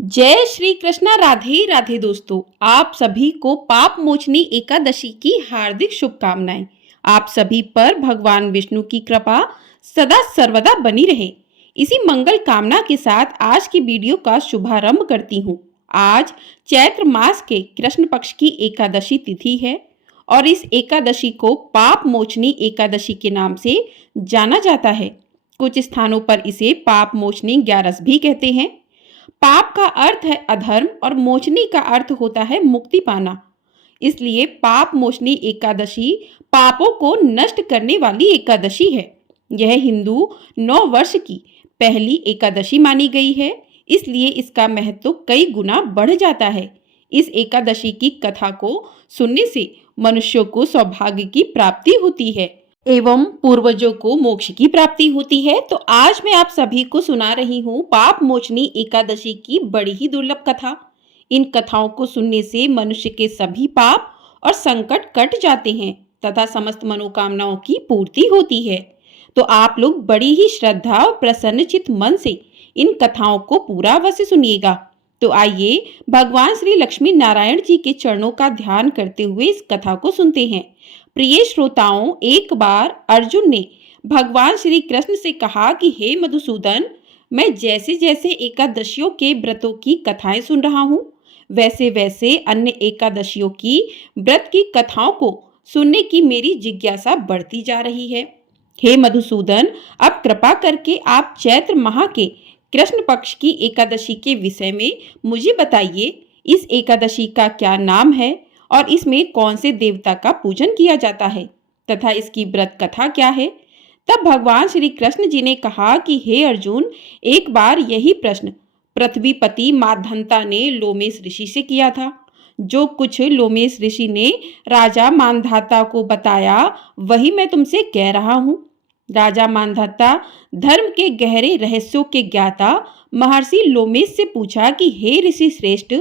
जय श्री कृष्णा। राधे राधे दोस्तों, आप सभी को पाप मोचनी एकादशी की हार्दिक शुभकामनाएं। आप सभी पर भगवान विष्णु की कृपा सदा सर्वदा बनी रहे, इसी मंगल कामना के साथ आज की वीडियो का शुभारंभ करती हूँ। आज चैत्र मास के कृष्ण पक्ष की एकादशी तिथि है और इस एकादशी को पाप मोचनी एकादशी के नाम से जाना जाता है। कुछ स्थानों पर इसे पाप मोचनी ग्यारस भी कहते हैं। पाप का अर्थ है अधर्म और मोचनी का अर्थ होता है मुक्ति पाना। इसलिए पाप मोचनी एकादशी पापों को नष्ट करने वाली एकादशी है। यह हिंदू नव वर्ष की पहली एकादशी मानी गई है, इसलिए इसका महत्व कई गुना बढ़ जाता है। इस एकादशी की कथा को सुनने से मनुष्यों को सौभाग्य की प्राप्ति होती है एवं पूर्वजों को मोक्ष की प्राप्ति होती है। तो आज मैं आप सभी को सुना रही हूँ पाप मोचनी एकादशी की बड़ी ही दुर्लभ कथा। इन कथाओं को सुनने से मनुष्य के सभी पाप और संकट कट जाते हैं तथा समस्त मनोकामनाओं की पूर्ति होती है। तो आप लोग बड़ी ही श्रद्धा और प्रसन्नचित मन से इन कथाओं को पूरा अवश्य सुनिएगा। तो आइए भगवान श्री लक्ष्मी नारायण जी के चरणों का ध्यान करते हुए इस कथा को सुनते हैं। प्रिय श्रोताओं, एक बार अर्जुन ने भगवान श्री कृष्ण से कहा कि हे मधुसूदन, मैं जैसे जैसे एकादशियों के व्रतों की कथाएं सुन रहा हूँ, वैसे वैसे अन्य एकादशियों की व्रत की कथाओं को सुनने की मेरी जिज्ञासा बढ़ती जा रही है। हे मधुसूदन, अब कृपा करके आप चैत्र माह के कृष्ण पक्ष की एकादशी के विषय में मुझे बताइए। इस एकादशी का क्या नाम है और इसमें कौन से देवता का पूजन किया जाता है तथा इसकी व्रत कथा क्या है। तब भगवान श्री कृष्ण जी ने कहा कि हे अर्जुन, एक बार यही प्रश्न पृथ्वीपति माधंता ने लोमेश ऋषि से किया था। जो कुछ लोमेश ऋषि ने राजा मांधाता को बताया वही मैं तुमसे कह रहा हूँ। राजा मांधाता धर्म के गहरे रहस्यों के ज्ञाता महर्षि लोमेश से पूछा कि हे ऋषि श्रेष्ठ,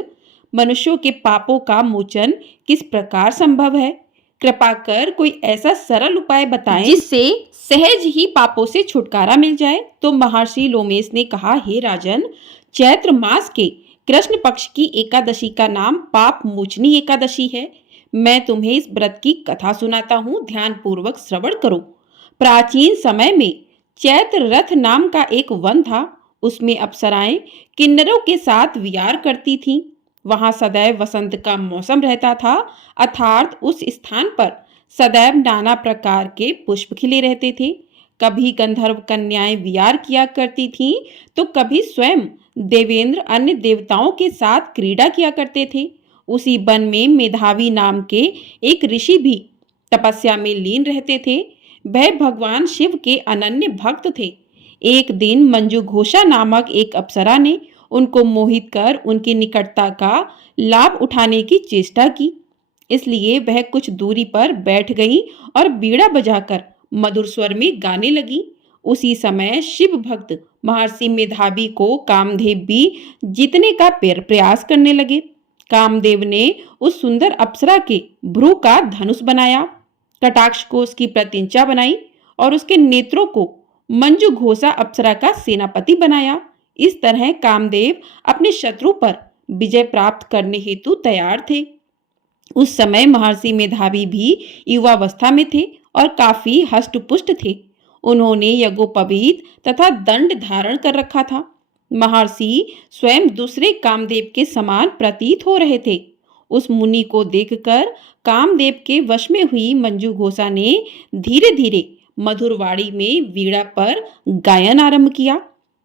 मनुष्यों के पापों का मोचन किस प्रकार संभव है? कृपा कर कोई ऐसा सरल उपाय बताएं जिससे सहज ही पापों से छुटकारा मिल जाए। तो महर्षि लोमेश ने कहा, हे राजन, चैत्र मास के कृष्ण पक्ष की एकादशी का नाम पाप मोचनी एकादशी है। मैं तुम्हें इस व्रत की कथा सुनाता हूँ, ध्यान पूर्वक श्रवण करो। प्राचीन समय में चैत्र रथ नाम का एक वन था। उसमें अप्सराएं किन्नरों के साथ विहार करती थीं। वहां सदैव वसंत का मौसम रहता था, अर्थात उस स्थान पर सदैव नाना प्रकार के पुष्प खिले रहते थे। कभी गंधर्व कन्याएं विहार किया करती थीं, तो कभी स्वयं देवेंद्र अन्य देवताओं के साथ क्रीड़ा किया करते थे। उसी वन में मेधावी नाम के एक ऋषि भी तपस्या में लीन रहते थे। वह भगवान शिव के अनन्य भक्त थे। एक दिन मंजू घोषा नामक एक अप्सरा ने उनको मोहित कर उनकी निकटता का लाभ उठाने की चेष्टा की। इसलिए वह कुछ दूरी पर बैठ गई और बीड़ा बजाकर मधुर स्वर में गाने लगी। उसी समय शिव भक्त महर्षि मेधावी को कामदेव भी जीतने का प्रयास करने लगे। कामदेव ने उस सुंदर अप्सरा के भ्रू का धनुष बनाया, कटाक्ष को उसकी प्रतिंचा बनाई और उसके नेत्रों को मंजू घोषा अप्सरा का सेनापति बनाया। इस तरह कामदेव अपने शत्रु पर विजय प्राप्त करने हेतु तैयार थे। उस समय महर्षि मेधावी भी युवावस्था में थे और काफी हष्टपुष्ट थे। उन्होंने यज्ञोपवीत तथा दंड धारण कर रखा था। महर्षि स्वयं दूसरे कामदेव के समान प्रतीत हो रहे थे। उस मुनि को देखकर कामदेव के वश में हुई मंजू घोषा ने धीरे धीरे मधुरवाणी में वीणा पर गायन आरंभ किया।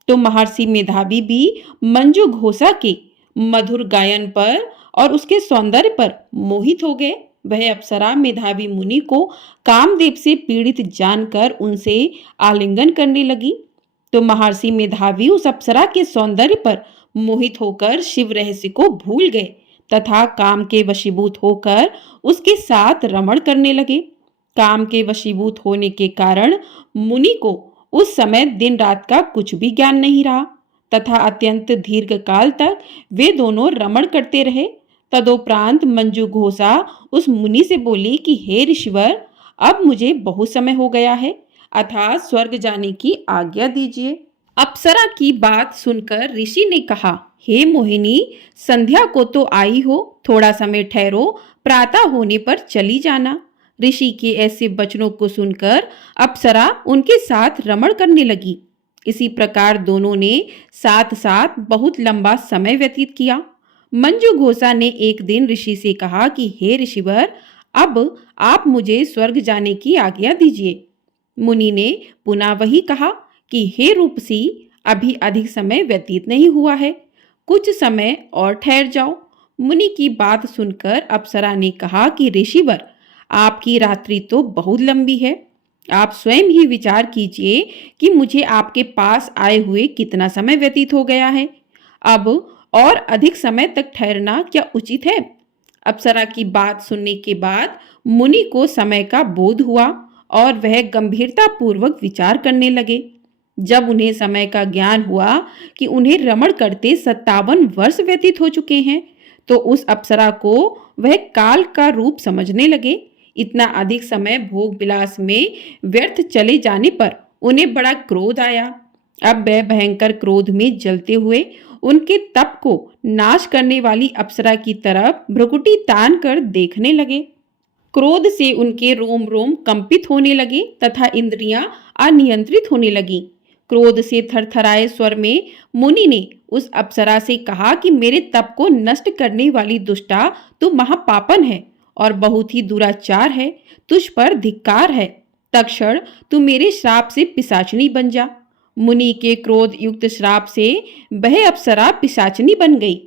तो महर्षि मेधावी भी मंजू घोषा के मधुर गायन पर और उसके सौंदर्य पर मोहित हो गए। वह अप्सरा मेधावी मुनि को कामदेव से पीड़ित जानकर उनसे आलिंगन करने लगी। तो महर्षि मेधावी उस अप्सरा के सौंदर्य पर मोहित होकर शिव रहस्य को भूल गए तथा काम के वशीभूत होकर उसके साथ रमण करने लगे। काम के वशीभूत होने के कारण मुनि को उस समय दिन रात का कुछ भी ज्ञान नहीं रहा तथा अत्यंत दीर्घ काल तक वे दोनों रमण करते रहे। तदोपरांत मंजू घोषा उस मुनि से बोली कि हे ऋषिवर, अब मुझे बहुत समय हो गया है, अतः स्वर्ग जाने की आज्ञा दीजिए। अप्सरा की बात सुनकर ऋषि ने कहा, हे मोहिनी, संध्या को तो आई हो, थोड़ा समय ठहरो, प्रातः होने पर चली जाना। ऋषि के ऐसे वचनों को सुनकर अप्सरा उनके साथ रमण करने लगी। इसी प्रकार दोनों ने साथ साथ बहुत लंबा समय व्यतीत किया। मंजू घोषा ने एक दिन ऋषि से कहा कि हे ऋषिवर, अब आप मुझे स्वर्ग जाने की आज्ञा दीजिए। मुनि ने पुनः वही कहा कि हे रूपसी, अभी अधिक समय व्यतीत नहीं हुआ है, कुछ समय और ठहर जाओ। मुनि की बात सुनकर अप्सरा ने कहा कि ऋषिवर, आपकी रात्रि तो बहुत लंबी है, आप स्वयं ही विचार कीजिए कि मुझे आपके पास आए हुए कितना समय व्यतीत हो गया है। अब और अधिक समय तक ठहरना क्या उचित है? अप्सरा की बात सुनने के बाद मुनि को समय का बोध हुआ और वह गंभीरता पूर्वक विचार करने लगे। जब उन्हें समय का ज्ञान हुआ कि उन्हें रमण करते 57 वर्ष व्यतीत हो चुके हैं, तो उस अप्सरा को वह काल का रूप समझने लगे। इतना अधिक समय भोग विलास में व्यर्थ चले जाने पर उन्हें बड़ा क्रोध आया। अब वह भयंकर क्रोध में जलते हुए उनके तप को नाश करने वाली अप्सरा की तरफ भ्रुकुटी तान कर देखने लगे। क्रोध से उनके रोम रोम कंपित होने लगे तथा इंद्रियां अनियंत्रित होने लगीं। क्रोध से थरथराए स्वर में मुनि ने उस अप्सरा से कहा कि मेरे तप को नष्ट करने वाली दुष्टा, तू महापापन है और बहुत ही दुराचार है, तुझ पर धिक्कार है। तत्क्षण तू मेरे श्राप से पिशाचिनी बन जा। मुनि के क्रोध युक्त श्राप से वह अप्सरा पिशाचिनी बन गई।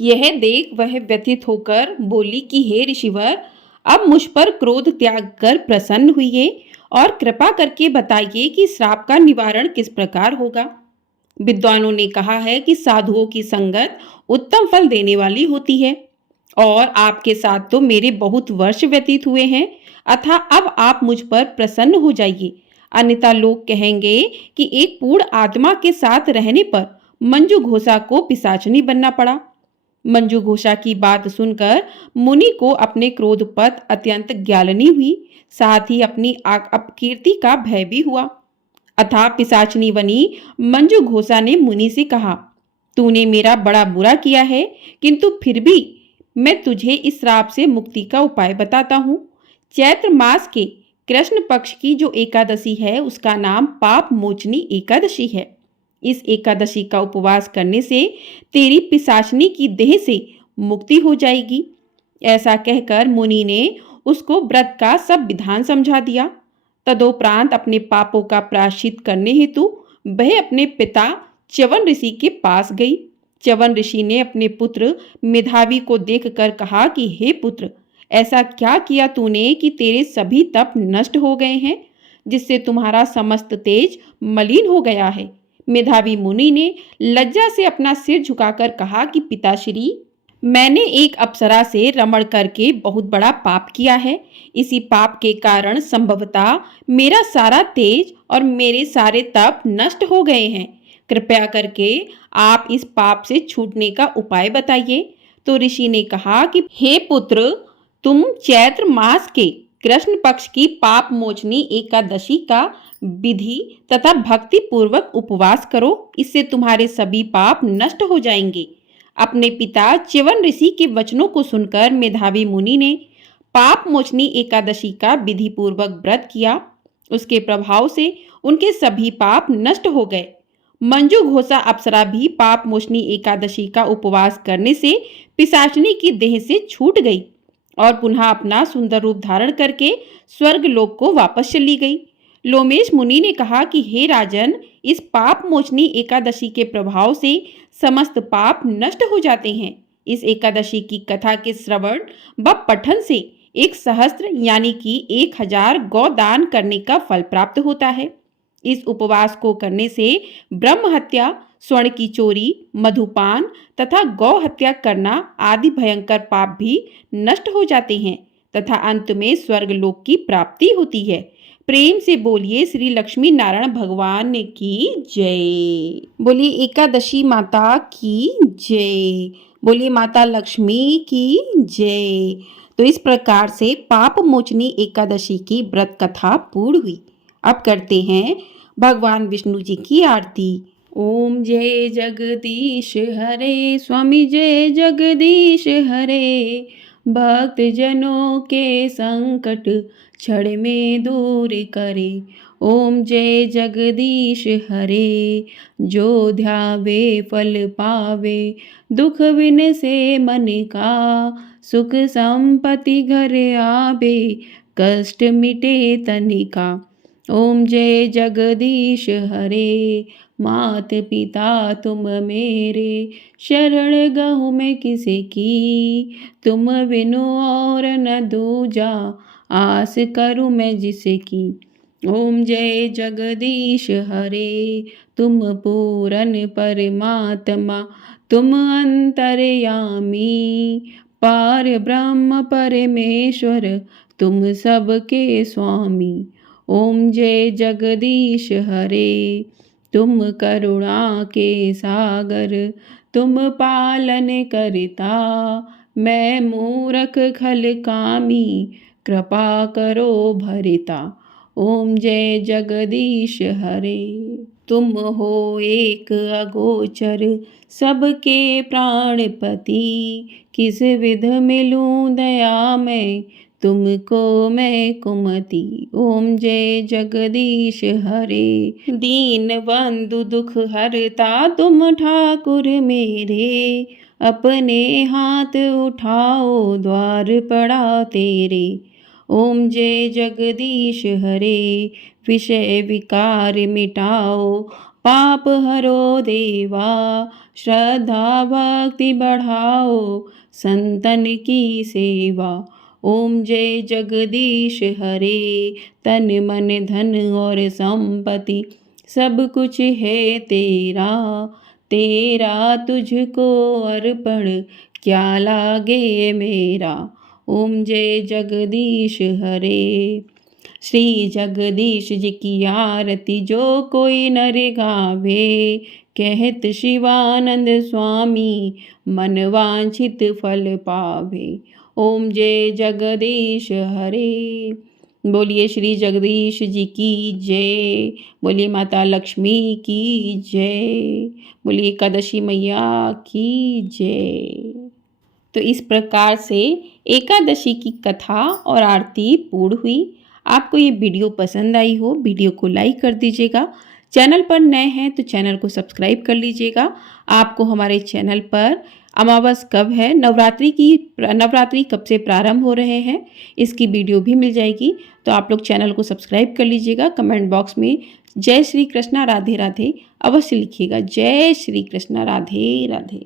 यह देख वह व्यथित होकर बोली कि हे ऋषिवर, अब मुझ पर क्रोध त्याग कर प्रसन्न हुइए और कृपा करके बताइए कि श्राप का निवारण किस प्रकार होगा। विद्वानों ने कहा है कि साधुओं की संगत उत्तम फल देने वाली होती है और आपके साथ तो मेरे बहुत वर्ष व्यतीत हुए हैं, अतः अब आप मुझ पर प्रसन्न हो जाइए, अन्यथा लोग कहेंगे कि एक पूर्ण आत्मा के साथ रहने पर मंजू घोषा को पिशाचनी बनना पड़ा। मंजू घोषा की बात सुनकर मुनि को अपने क्रोध पर अत्यंत ग्यालनी हुई, साथ ही अपनी अपकीर्ति का भय भी हुआ। अतः पिशाचनी बनी मंजू घोषा ने मुनि से कहा, तूने मेरा बड़ा बुरा किया है, किंतु फिर भी मैं तुझे इस श्राप से मुक्ति का उपाय बताता हूँ। चैत्र मास के कृष्ण पक्ष की जो एकादशी है उसका नाम पाप मोचनी एकादशी है। इस एकादशी का उपवास करने से तेरी पिशाचनी की देह से मुक्ति हो जाएगी। ऐसा कहकर मुनि ने उसको व्रत का सब विधान समझा दिया। तदोपरांत अपने पापों का प्रायश्चित करने हेतु वह अपने पिता च्यवन ऋषि के पास गई। च्यवन ऋषि ने अपने पुत्र मेधावी को देखकर कहा कि हे पुत्र, ऐसा क्या किया तूने कि तेरे सभी तप नष्ट हो गए हैं, जिससे तुम्हारा समस्त तेज मलिन हो गया है। मेधावी मुनि ने लज्जा से अपना सिर झुकाकर कहा कि पिताश्री, मैंने एक अप्सरा से रमण करके बहुत बड़ा पाप किया है। इसी पाप के कारण संभवतः मेरा सारा तेज और मेरे सारे तप नष्ट हो गए हैं। कृपया करके आप इस पाप से छूटने का उपाय बताइए। तो ऋषि ने कहा कि हे पुत्र, तुम चैत्र मास के कृष्ण पक्ष की पाप मोचनी एकादशी का विधि तथा भक्ति पूर्वक उपवास करो, इससे तुम्हारे सभी पाप नष्ट हो जाएंगे। अपने पिता च्यवन ऋषि के वचनों को सुनकर मेधावी मुनि ने पाप मोचनी एकादशी का विधि पूर्वक व्रत किया। उसके प्रभाव से उनके सभी पाप नष्ट हो गए। मंजू घोषा अप्सरा भी पाप मोचनी एकादशी का उपवास करने से पिशाचनी की देह से छूट गई और पुनः अपना सुंदर रूप धारण करके स्वर्ग लोक को वापस चली गई। लोमेश मुनि ने कहा कि हे राजन, इस पाप मोचनी एकादशी के प्रभाव से समस्त पाप नष्ट हो जाते हैं। इस एकादशी की कथा के श्रवण व पठन से 1 सहस्त्र यानी कि 1000 गौ दान करने का फल प्राप्त होता है। इस उपवास को करने से ब्रह्म हत्या, स्वर्ण की चोरी, मधुपान तथा गौ हत्या करना आदि भयंकर पाप भी नष्ट हो जाते हैं तथा अंत में स्वर्ग लोक की प्राप्ति होती है। प्रेम से बोलिए श्री लक्ष्मी नारायण भगवान की जय। बोलिए एकादशी माता की जय। बोलिए माता लक्ष्मी की जय। तो इस प्रकार से पाप मोचनी एकादशी की व्रत कथा पूर्ण हुई। अब करते हैं भगवान विष्णु जी की आरती। ओम जय जगदीश हरे, स्वामी जय जगदीश हरे। भक्त जनों के संकट क्षण में दूर करे। ओम जय जगदीश हरे, जो ध्यावे फल पावे। दुख बिन से मन का, सुख संपत्ति घर आवे। कष्ट मिटे तनिका। ओम जय जगदीश हरे, मात पिता तुम मेरे। शरण गहूँ मैं किसी की, तुम बिनु और न दूजा। आस करूँ मैं जिसकी। ओम जय जगदीश हरे, तुम पूरन परमात्मा। तुम अंतर्यामी, पार ब्रह्म परमेश्वर। तुम सबके स्वामी। ओम जय जगदीश हरे, तुम करुणा के सागर। तुम पालन करता, मैं मूरख खल कामी। कृपा करो भरिता। ओम जय जगदीश हरे, तुम हो एक अगोचर। सबके प्राणपति, किस विध मिलूं दया में। तुमको मैं कुमति। ओम जय जगदीश हरे, दीन बंधु दुख हरता। तुम ठाकुर मेरे, अपने हाथ उठाओ द्वार पड़ा तेरे। ओम जय जगदीश हरे, विषय विकार मिटाओ। पाप हरो देवा, श्रद्धा भक्ति बढ़ाओ। संतन की सेवा। ओम जय जगदीश हरे, तन मन धन और संपत्ति। सब कुछ है तेरा, तेरा तुझको अर्पण। क्या लागे मेरा। ओम जय जगदीश हरे, श्री जगदीश जी की आरती जो कोई नर गावे। कहत शिवानंद स्वामी, मन वांछित फल पावे। ओम जय जगदीश हरे, बोलिए श्री जगदीश जी की जय। बोलिए माता लक्ष्मी की जय। बोलिए एकादशी मैया की जय। तो इस प्रकार से एकादशी की कथा और आरती पूर्ण हुई। आपको ये वीडियो पसंद आई हो, वीडियो को लाइक कर दीजिएगा। चैनल पर नए हैं तो चैनल को सब्सक्राइब कर लीजिएगा। आपको हमारे चैनल पर अमावस कब है, नवरात्रि कब से प्रारंभ हो रहे हैं, इसकी वीडियो भी मिल जाएगी। तो आप लोग चैनल को सब्सक्राइब कर लीजिएगा। कमेंट बॉक्स में जय श्री कृष्णा राधे राधे अवश्य लिखिएगा। जय श्री कृष्णा राधे राधे।